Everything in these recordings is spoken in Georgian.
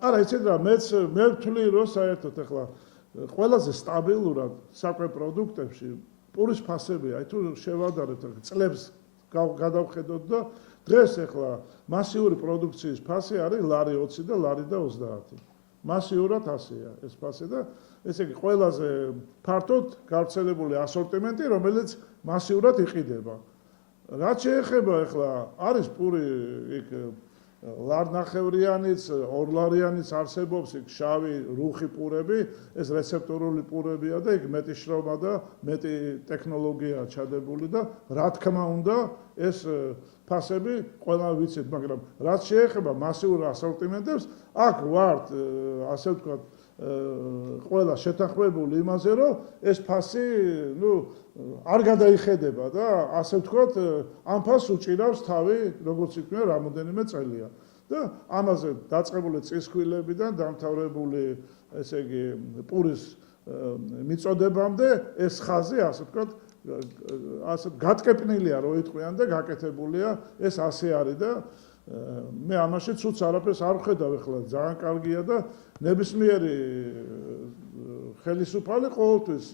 არა, იცით რა, მე ვთვლი რომ საერთოდ ახლა ყველაზე სტაბილურად საკვე პროდუქტებში პურის ფასებია, აი თუ შევადარებთ წლებს გადავხედოთ და დღეს ახლა მასიური პროდუქციის ფასი არის ლარი 20 და ლარი და 30. მასიურად ასეა ეს ფასი და ესე იგი ყველაზე ფართოდ გავრცელებული ასორტიმენტი, რომელიც მასიურად იყიდება. რაც შეეხება ახლა არის პური იქ ლარნახევრიანიც, ორლარიანიც არსებობს იქ შავი, რუხი პურები, ეს რეცეპტორული პურებია და იქ მეტი შრომა და მეტი ტექნოლოგია ჩადებული და რა თქმა უნდა ეს ფასები ყველა ვიცით, მაგრამ რაც შეეხება მასიურ ასორტიმენტებს, აქ ვართ ასე ვთქვათ ყველა შეთანხმებული იმაზე, რომ ეს ფასი, არ გადაიხედება და ასე ვთქვათ, ამ ფასს უჭირავს თავი, როგორც იქვია, რამოდენიმე წელია. და ამაზე დაწყებული წისქვილებიდან დამთავრებული, ესე იგი, პურის მიწოდებამდე ეს ხაზი, ასე ვთქვათ, ასე გატკეპნილია, რო იტყვიან და გაკეთებულია, ეს ასე არის და მე ამაში ცუც არაფერს არ ვხედავ ახლა, ძალიან კარგია და ნებისმიერი ხელისუფალი ყოველთვის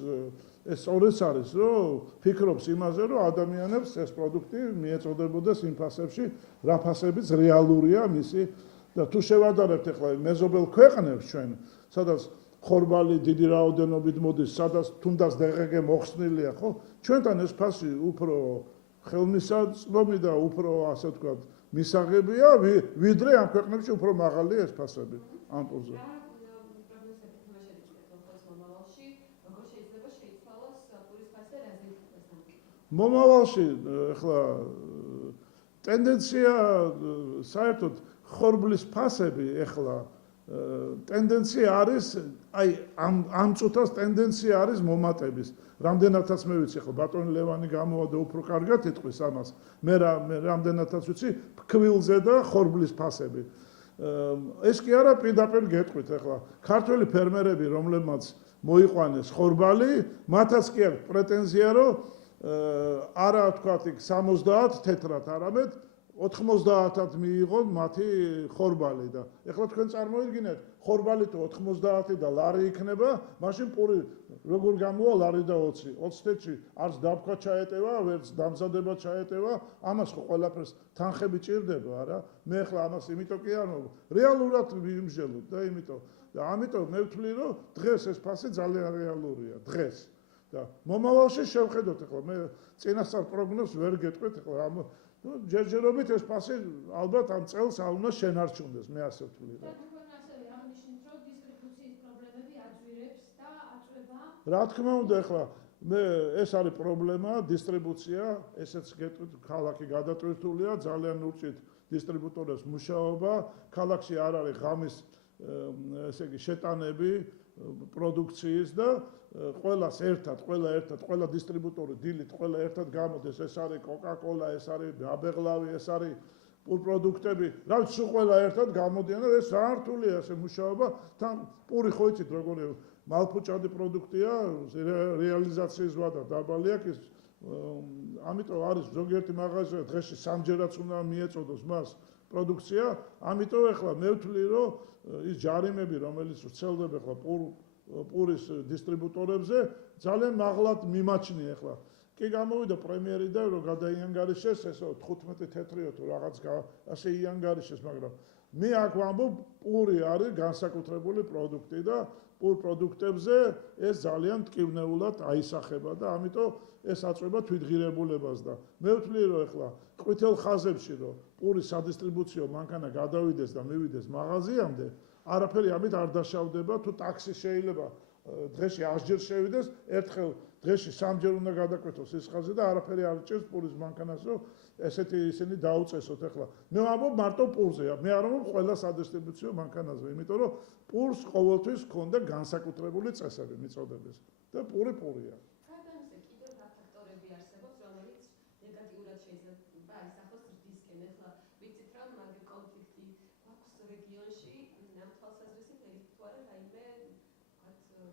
ეს სწორიც არის, რომ ფიქრობს იმაზე, რომ ადამიანებს ეს პროდუქტი მიეწოდებოდეს იმ ფასებში, რა ფასებიც რეალურია მისი და თუ შევადარებთ ახლა მეზობელ ქვეყნებს ჩვენ, სადაც ხორბალი დიდი რაოდენობით მოდის, სადაც თუნდაც DGG მოხსნილია, ხო? ჩვენთან ეს ფასი უფრო ხელმისაწვდომი და უფრო ასე ვთქვათ, მისაღებია, ვიდრე ამ ქვეყნებში უფრო მაღალია ეს ფასები ამ პურზე. მომავალში ახლა ტენდენცია საერთოდ ხორბლის ფასები ახლა ტენდენცია არის, აი ამ წუთას ტენდენცია არის მომატების. რამდენადაც მე ვიცი, ხო ბატონი ლევანი გამოვა და უფრო კარგად იტყვის ამას. მე რამდენადაც ვიცი, ფქვილზე და ხორბლის ფასები. ეს კი არა პირდაპირ გეტყვით ახლა. ქართველი ფერმერები, რომლებმაც მოიყვანეს ხორბალი, მათაც კი აქვს პრეტენზია, რომ არა თქვათ იქ 70 თეთრად, არამედ 90-ად მიიღონ მათი ხორბალი და ეხლა თქვენ წარმოიდგინეთ, ხორბალი თუ 90 და ლარი იქნება, მაშინ პური როგორ გამოვა ლარი და 20. 20 თეთრში არც დაბქვა ჩაეტევა, ვერც დამზადება ჩაეტევა, ამას ხო ყველაფერს თანხები ჭირდება, არა? მე ეხლა ამას იმიტომ კი არ რეალურად ვიმსჯელოთ და იმიტომ და ამიტომ მე ვთვლი, რომ დღეს ეს ფასი ძალიან რეალურია, დღეს. და მომავალში შევხედოთ ახლა მე წინასწარ პროგნოზს ვერ გეტყვით ახლა ამ ჯერჯერობით ეს ფასი ალბათ ამ წელს არ უნდა შენარჩუნდეს მე ასე ვთვლი რა. თქვენ ასევე აღნიშნეთ რომ დისტრიბუციის პრობლემები აძვირებს და აწვება. რა თქმა უნდა ახლა მე ეს არის პრობლემა დისტრიბუცია, ესეც გეტყვით ქალაქი გადატვირთულია, ძალიან ლურჯით დისტრიბუტორებს მუშაობა, ქალაქში არ არის ღამის ესე იგი შეტანები პროდუქციის და ყველას ერთად, ყველა დისტრიბუტორი დილით, ყველა ერთად გამოდეს, ეს არის კოკა-კოლა, ეს არის აბეღლავი, ეს არის პურ პროდუქტები, რა ვიცი, სულ ყველა ერთად გამოდიან და ეს ძალიან რთულია ეს მუშაობა, თან პური ხო იცით როგორი მალფუჭადი პროდუქტია, რეალიზაციის ვადა დაბალი აქვს, ამიტომ არის ზოგიერთი მაღაზია დღეში სამჯერაც უნდა მიეწოდოს მას პროდუქცია, ამიტომ ახლა მე ვთვლი, რომ ის ჯარიმები, რომელიც ვრცელდება ახლა პურის დისტრიბუტორებზე, ძალიან მაღლად მიმაჩნია ახლა. კი გამოვიდა პრემიერიდან, რომ გადაიანგარიშეს ესო 15 თეთრიო თუ რაღაც ასე იანგარიშეს, მაგრამ მე აქ ვამბობ, პური არის განსაკუთრებული პროდუქტი და პურ პროდუქტებზე ეს ძალიან მტკივნეულად აისახება და ამიტომ ეს აწვება თვითღირებულებას და მე ვთვლი, რომ ახლა ყვითელ ხაზებში, რომ პურის სადისტრიბუციო მანქანა გადავიდეს და მივიდეს მაღაზიამდე, არაფერი ამით არ დაშავდება, თუ ტაქსი შეიძლება დღეში 100 ჯერ შევიდეს, ერთხელ დღეში 3 ჯერ უნდა გადაკვეთოს ეს ხაზი და არაფერი არ ჭირს პურის მანქანას, რომ ესეთი ისინი დაუწესოთ ახლა. მე ვამბობ მარტო პურზეა, მე არ ვამბობ ყველა სადისტრიბუციო მანქანაზე, იმიტომ რომ პურს ყოველთვის ჰქონდა განსაკუთრებული წესები მიწოდების და პური პურია. გადამზე კიდევ რა ფაქტორები არსებობს, რომელიც ნეგატიურად შეიძლება აისახოს ზრდისკენ. ახლა ვიცით რომ მაგ კონფლიქტი აქვს რეგიონში, ამ თვალსაზრისით ერთ თუ არა რაიმე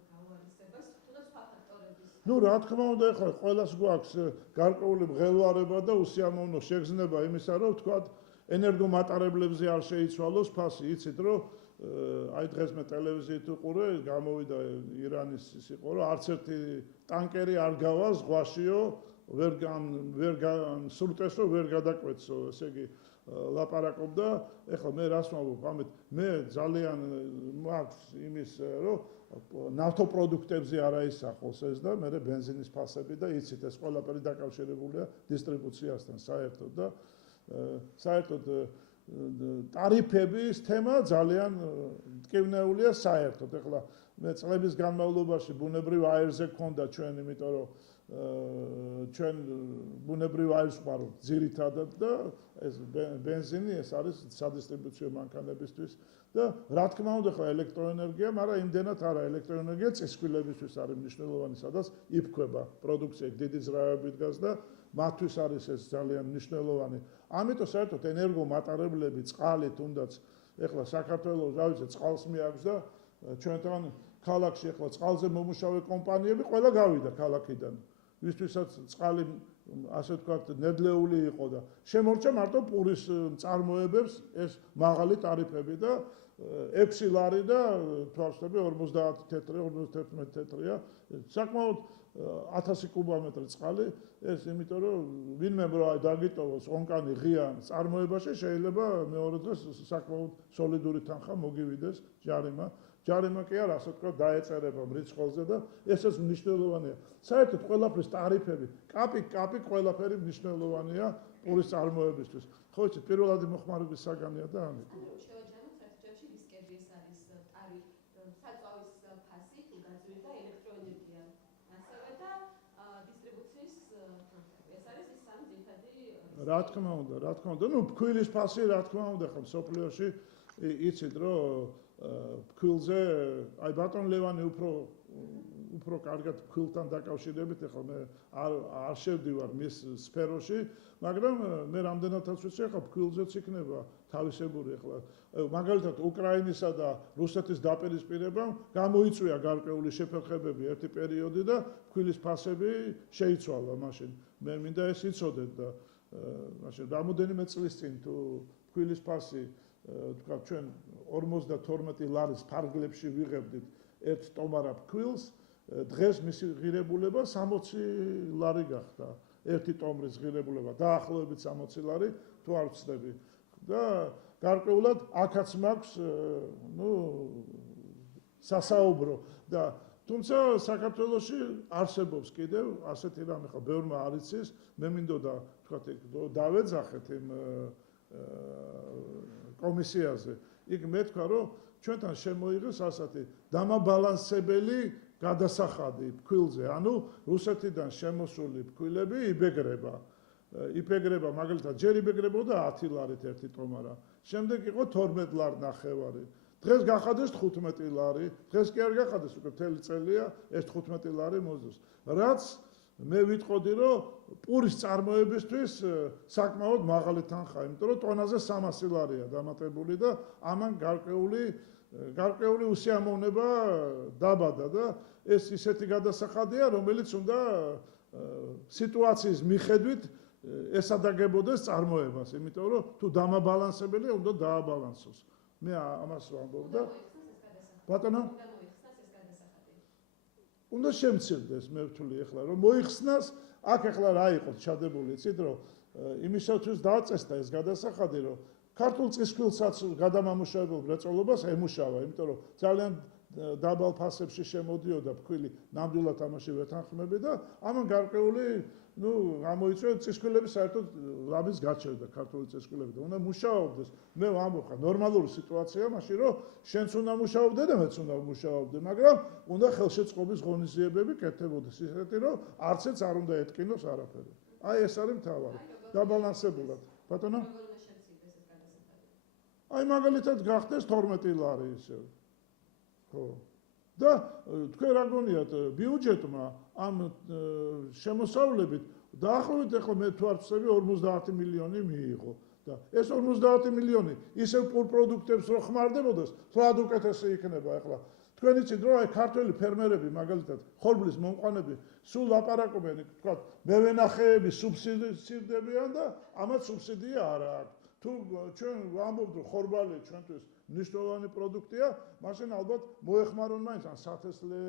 გავარისებას, თუნდაც ფაქტორების. ნუ რა თქმა უნდა, ახლა ყველას გვაქვს გარკვეული მღელვარება და უსიამოვნო შეგრძნება იმისა, რომ ვთქვათ, ენერგომატარებლებზე არ შეიცვალოს ფასი, იცით რომ აი დღეს მე ტელევიზიით უყურე, გამოვიდა ირანის ის იყო, რომ არც ერთი ტანკერი არ გავა ზღვაშიო, ვერ სრუტესო ვერ გადაკვეთსო, ესე იგი ლაპარაკობდა, ეხლა მე რას ვამბობ, ამით მე ძალიან მაქვს იმის, რომ ნავთობპროდუქტებზე არ აისახოს ეს და მე ბენზინის ფასები და იცით ეს ყველაფერი დაკავშირებულია დისტრიბუციასთან საერთოდ და საერთოდ ტარიფების თემა ძალიან მტკივნეულია საერთოდ. ეხლა მე წლების განმავლობაში ბუნებრივ აირზე გქონდა ჩვენ, იმიტომ რომ ჩვენ ბუნებრივ აირს ვყავრობთ ძირითადად და ეს ბენზინი ეს არის სადისტრიბუციო მანქანებისთვის და რა თქმა უნდა ხო ელექტროენერგია, მაგრამ იმდენად არა, ელექტროენერგია წისქვილებისთვის არის მნიშვნელოვანი, სადაც იფქვება პროდუქცია დიდი ზრაებით დგას და მათთვის არის ეს ძალიან მნიშვნელოვანი. ამიტომ საერთოდ ენერგომატარებლები წყალი თუნდაც ეხლა საქართველოს რა ვიცი წყალს მიაქვს და ჩვენთან ქალაქში ეხლა წყალზე მომუშავე კომპანიები ყველა გავიდა ქალაქიდან. ვისთვისაც წყალი ასე ვთქვათ ნედლეული იყო და შემორჩა მარტო პურის მწარმოებებს ეს მაღალი ტარიფები და 6 ლარი და თვალსწრაფი 50 თეთრი 51 თეთრია საკმაოდ 1000 კუბომეტრი წყალი ეს იმიტომ რომ ვინმე რო დაგიტოვოს ონკანი ღია წარმოებაში შეიძლება მეორე დღეს საკმაოდ სოლიდური თანხა მოგივიდეს ჯარიმა კი არა ასე ვთქვათ დაეწერება მრიცხველზე და ესეც მნიშვნელოვანია საერთოდ ყველაფრის ტარიფები კაპი ყველაფერი მნიშვნელოვანია პურის წარმოებისთვის ხო იცი პირველადი მოხმარების საგანია და ამით რა თქმა უნდა, ნუ ფქვილის ფასი რა თქმა უნდა ხო სოფლიოში იცით რომ ფქვილზე აი ბატონ ლევანი უფრო კარგად ფქვილთან დაკავშირებით ახლა მე არ შევდივარ მის სფეროში, მაგრამ მე რამდენადაც ვიცი ახლა ფქვილზეც იქნება თავისებური ახლა მაგალითად უკრაინისა და რუსეთის დაპირისპირებამ გამოიწვია გარკვეული შეფერხებები ერთი პერიოდი და ფქვილის ფასები შეიცვალა მაშინ მე მინდა ეს იცოდეთ და მაშინ რამოდენიმე წლის წინ თუ ფქვილის ფასი თქვა ჩვენ 52 ლარის ფარგლებში ვიღებდით ერთ ტომარა ფქვილს დღეს მისი ღირებულება 60 ლარი გახდა ერთი ტომრის ღირებულება დაახლოებით 60 ლარი თუ არ ვცდები და გარკვეულად აქაც მაქვს ნუ სასაუბრო და თუმცა საქართველოში არსებობს კიდევ ასეთი რამე ხო ბევრმა არ იცის მე მინდოდა თქვათ დავეძახეთ იმ კომისიაზე იქ მე თქვა რომ ჩვენთან შემოიღეს ასეთი დამაბალანსებელი გადასახადი ფქვილზე ანუ რუსეთიდან შემოსული ფქვილები იბეგრება მაგალითად ჯერ იბეგრებოდა 10 ლარით ერთი ტომარა შემდეგ იყო 12 ლარი ნახევარი დღეს გახადეს 15 ლარი დღეს კი არ გახადეს უკვე მთელი წელია ეს 15 ლარი მოძოს რაც მე ვიტყოდი რომ პურის წარმოებისთვის საკმაოდ მაღალი თანხაა იმიტომ რომ ტონაზე 300 ლარია დამატებული და ამან გარკვეული უსიამოვნება დაბადა და ეს ისეთი გადასახადია რომელიც უნდა სიტუაციის მიხედვით ესადაგებოდეს წარმოებას იმიტომ რომ თუ დამაბალანსებელია უნდა დააბალანსოს მე ამას ვამბობ და ბატონო უნდა შემცირდეს მე ვთვლი ახლა რომ მოიხსნას აქ ახლა რა იყოს ჩადებული იცით რომ იმისათვის დააწესდა ეს გადასახადი რომ ქართულ წისქვილსაც გადამამუშავებელ მრეწველობას ემუშავა იმიტომ რომ ძალიან დაბალ ფასებში შემოდიოდა ფქვილი ნამდვილად ამაში ვეთანხმები და ამან გარკვეული ნუ გამოიწვია წისქვილები საერთოდ ლაბის გაჩერდა ქართული წისქვილები და უნდა მუშაობდეს მე ვამბობ ხა ნორმალური სიტუაცია მაშინ რომ შენც უნდა მუშაობდე და მეც უნდა მუშაობდე მაგრამ უნდა ხელშეწყობის ღონისძიებები კეთებოდეს ისეთი რომ არცეც არ უნდა ეთკინოს არაფერი აი ეს არის მთავარი დაბალანსებულად ბატონო აი მაგალითად გახდეს 12 ლარი ისე ხო და თქვენ რა გონიათ ბიუჯეტმა ამ შემოსავლებით დაახლოებით ახლა მე თუ არ ვცდები 50 მილიონი მიიღო და ეს 50 მილიონი ისევ პურ პროდუქტებს რო ხმარდებოდეს თლად უკეთესი იქნება ახლა თქვენ იცით რომ აი ქართველი ფერმერები მაგალითად ხორბლის მომყვანები სულ ლაპარაკობენ თქვა მევენახეები სუბსიდირდებიან და ამათ სუბსიდია არ აქვს თუ ჩვენ ვამბობთ რომ ხორბალი ჩვენთვის მნიშვნელოვანი პროდუქტია, მაშინ ალბათ მოეხმარონ მაინც ან სათესლე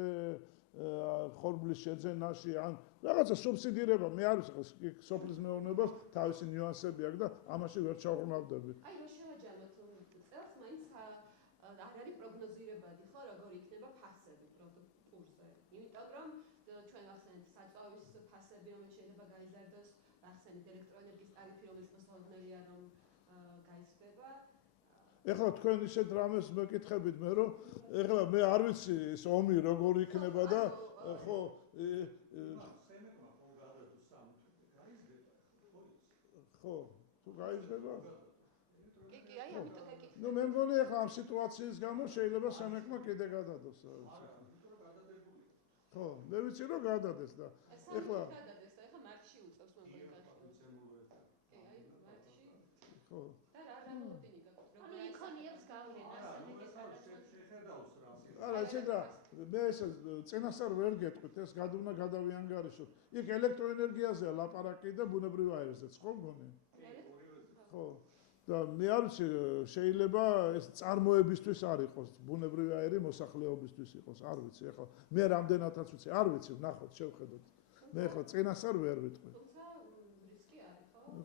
ხორბლის შეძენაში ან რაღაცა სუბსიდირება, მე არ ვიცი სოფლის მეურნეობას თავისი ნიუანსები აქვს და ამაში ვერ ჩავღრმავდები. აი რო შევაჯამოთ წელს მაინც არ არის პროგნოზირებადი ხო როგორ იქნება ფასები კურსზე. იმიტომ რომ ჩვენ ახსენეთ საწვავის ფასები რომელიც შეიძლება გაიზარდოს, ახსენეთ ელექტროენერგიის ტარიფი რომელიც მოსალოდნელია რომ გაიზრდება. ეხლა თქვენ ისეთ რამეს მეკითხებით მე რომ ეხლა მე არ ვიცი ეს ომი როგორ იქნება და ხო ხო თუ გაიზრდება კი აი ამიტომ გეკითხე. ნუ მე მგონი ეხლა ამ სიტუაციის გამო შეიძლება სამექმა კიდე გადადოს ხო მე ვიცი რომ გადადეს და ეხლა გადადეს და ეხლა მარტში უწევს მეგონი კი აი მარტში ხო და რა მოდენი გაქვს ანუ იქონიებს გავლენა არა ისე და მე ეს წინასწარ ვერ გეტყვით ეს გადავნა გადავიანგარიშოთ იქ ელექტროენერგიაზეა ლაპარაკი და ბუნებრივ აირზეც ხო მგონი ხო და მე არ ვიცი შეიძლება ეს წარმოებისთვის არ იყოს ბუნებრივი აირი მოსახლეობისთვის იყოს არ ვიცი ეხლა მე რამდენადაც ვიცი არ ვიცი ნახოთ შევხედოთ მე ეხლა წინასწარ ვერ ვიტყვი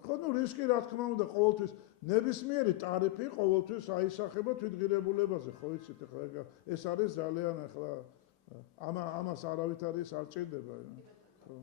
ხო ნუ რისკი რა თქმა უნდა ყოველთვის ნებისმიერი ტარიფი ყოველთვის აისახება თვითღირებულებაზე ხო იცით ეხლა ეს არის ძალიან ეხლა ამას არავითარი არ ჭირდება ხო